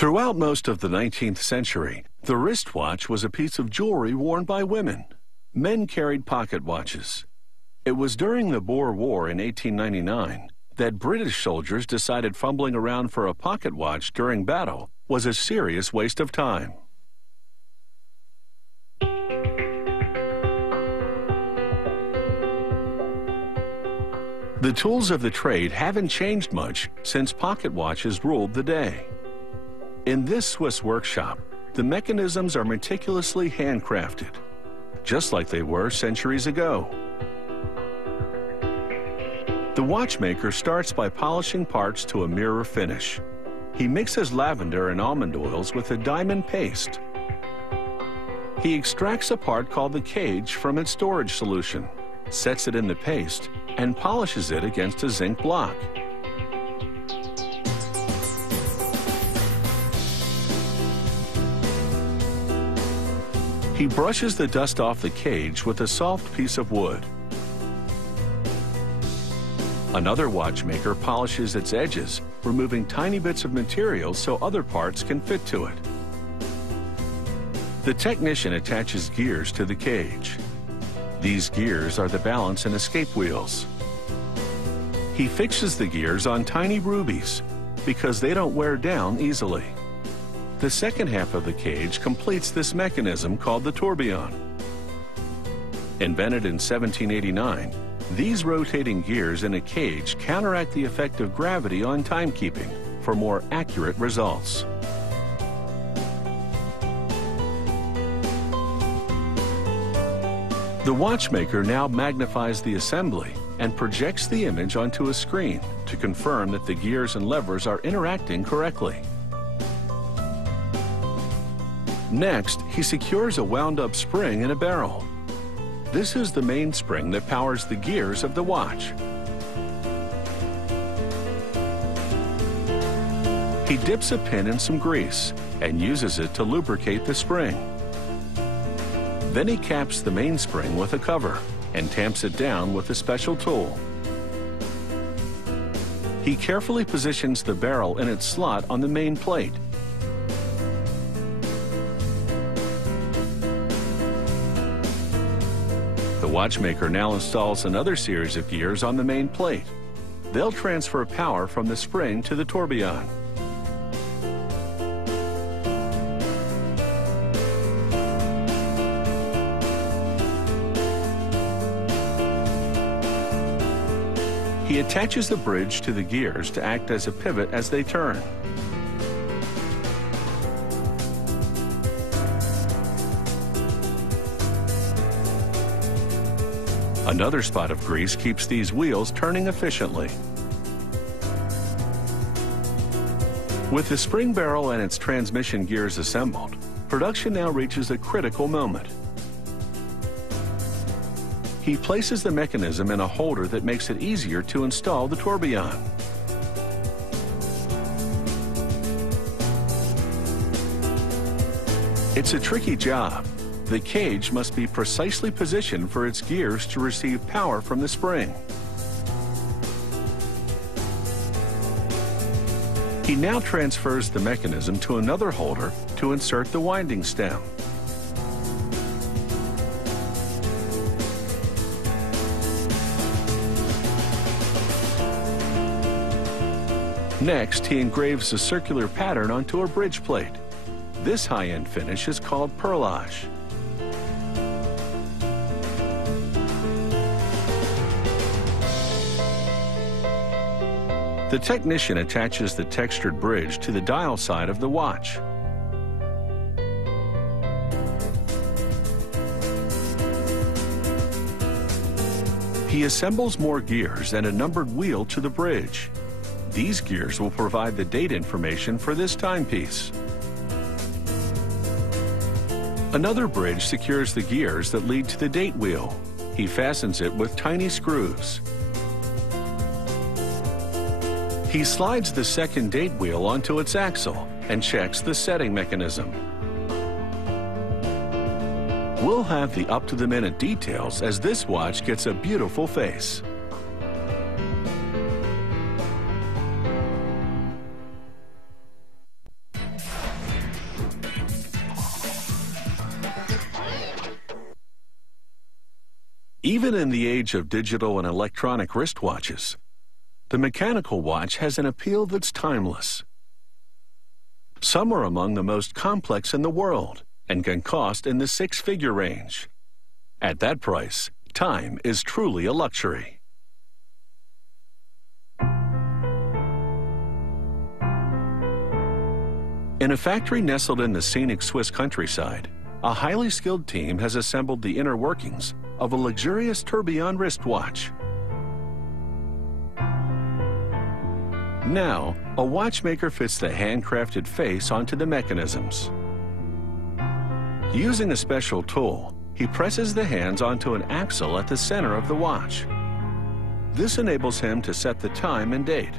Throughout most of the 19th century, the wristwatch was a piece of jewelry worn by women. Men carried pocket watches. It was during the Boer War in 1899 that British soldiers decided fumbling around for a pocket watch during battle was a serious waste of time. The tools of the trade haven't changed much since pocket watches ruled the day. In this Swiss workshop, the mechanisms are meticulously handcrafted, just like they were centuries ago. The watchmaker starts by polishing parts to a mirror finish. He mixes lavender and almond oils with a diamond paste. He extracts a part called the cage from its storage solution, sets it in the paste, and polishes it against a zinc block. He brushes the dust off the cage with a soft piece of wood. Another watchmaker polishes its edges, removing tiny bits of material so other parts can fit to it. The technician attaches gears to the cage. These gears are the balance and escape wheels. He fixes the gears on tiny rubies because they don't wear down easily. The second half of the cage completes this mechanism called the tourbillon. Invented in 1789, these rotating gears in a cage counteract the effect of gravity on timekeeping for more accurate results. The watchmaker now magnifies the assembly and projects the image onto a screen to confirm that the gears and levers are interacting correctly. Next, he secures a wound-up spring in a barrel. This is the main spring that powers the gears of the watch. He dips a pin in some grease and uses it to lubricate the spring. Then he caps the mainspring with a cover and tamps it down with a special tool. He carefully positions the barrel in its slot on the main plate. The watchmaker now installs another series of gears on the main plate. They'll transfer power from the spring to the tourbillon. He attaches the bridge to the gears to act as a pivot as they turn. Another spot of grease keeps these wheels turning efficiently. With the spring barrel and its transmission gears assembled, production now reaches a critical moment. He places the mechanism in a holder that makes it easier to install the tourbillon. It's a tricky job. The cage must be precisely positioned for its gears to receive power from the spring. He now transfers the mechanism to another holder to insert the winding stem. Next, he engraves a circular pattern onto a bridge plate. This high-end finish is called perlage. The technician attaches the textured bridge to the dial side of the watch. He assembles more gears and a numbered wheel to the bridge. These gears will provide the date information for this timepiece. Another bridge secures the gears that lead to the date wheel. He fastens it with tiny screws. He slides the second date wheel onto its axle and checks the setting mechanism. We'll have the up-to-the-minute details as this watch gets a beautiful face. Even in the age of digital and electronic wristwatches, the mechanical watch has an appeal that's timeless. Some are among the most complex in the world and can cost in the six-figure range. At that price, time is truly a luxury. In a factory nestled in the scenic Swiss countryside, a highly skilled team has assembled the inner workings of a luxurious tourbillon wristwatch. Now, a watchmaker fits the handcrafted face onto the mechanisms. Using a special tool, he presses the hands onto an axle at the center of the watch. This enables him to set the time and date.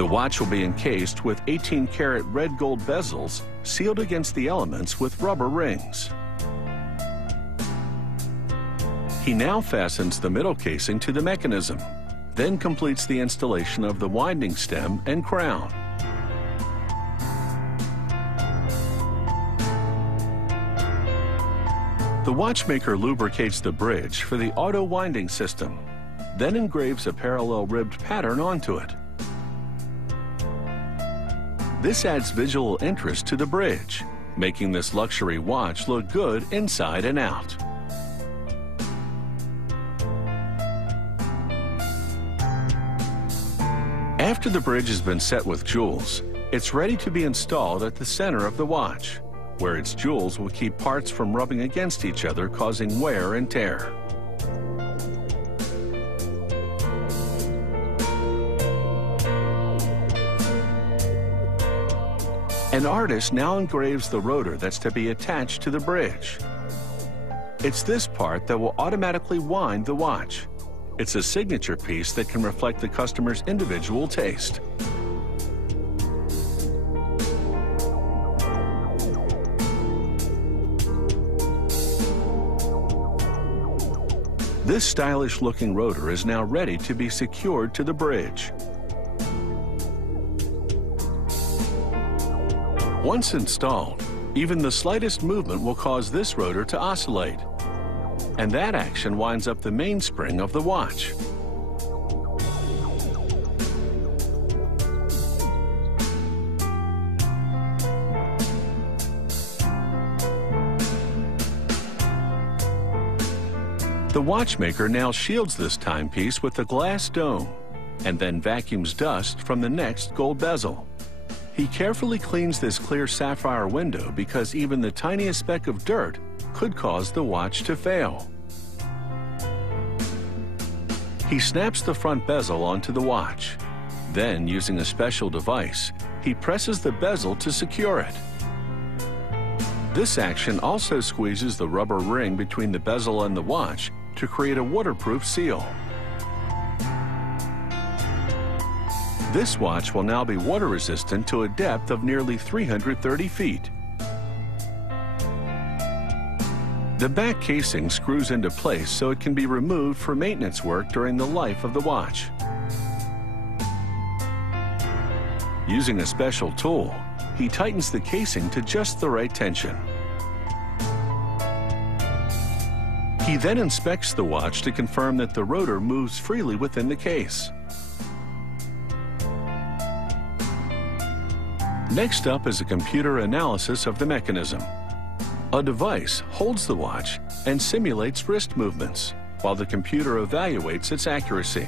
The watch will be encased with 18-karat red gold bezels sealed against the elements with rubber rings. He now fastens the middle casing to the mechanism, then completes the installation of the winding stem and crown. The watchmaker lubricates the bridge for the auto winding system, then engraves a parallel ribbed pattern onto it. This adds visual interest to the bridge, making this luxury watch look good inside and out. After the bridge has been set with jewels, it's ready to be installed at the center of the watch, where its jewels will keep parts from rubbing against each other, causing wear and tear. An artist now engraves the rotor that's to be attached to the bridge. It's this part that will automatically wind the watch. It's a signature piece that can reflect the customer's individual taste. This stylish-looking rotor is now ready to be secured to the bridge. Once installed, even the slightest movement will cause this rotor to oscillate, and that action winds up the mainspring of the watch. The watchmaker now shields this timepiece with a glass dome and then vacuums dust from the next gold bezel. He carefully cleans this clear sapphire window because even the tiniest speck of dirt could cause the watch to fail. He snaps the front bezel onto the watch. Then, using a special device, he presses the bezel to secure it. This action also squeezes the rubber ring between the bezel and the watch to create a waterproof seal. This watch will now be water resistant to a depth of nearly 330 feet. The back casing screws into place so it can be removed for maintenance work during the life of the watch. Using a special tool, he tightens the casing to just the right tension. He then inspects the watch to confirm that the rotor moves freely within the case. Next up is a computer analysis of the mechanism. A device holds the watch and simulates wrist movements, while the computer evaluates its accuracy.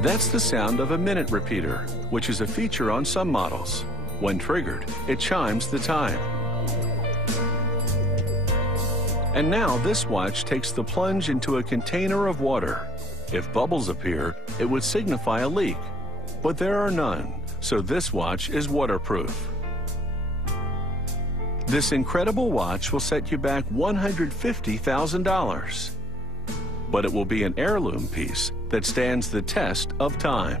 That's the sound of a minute repeater, which is a feature on some models. When triggered, it chimes the time. And now this watch takes the plunge into a container of water. If bubbles appear, it would signify a leak, but there are none, so this watch is waterproof. This incredible watch will set you back $150,000, but it will be an heirloom piece that stands the test of time.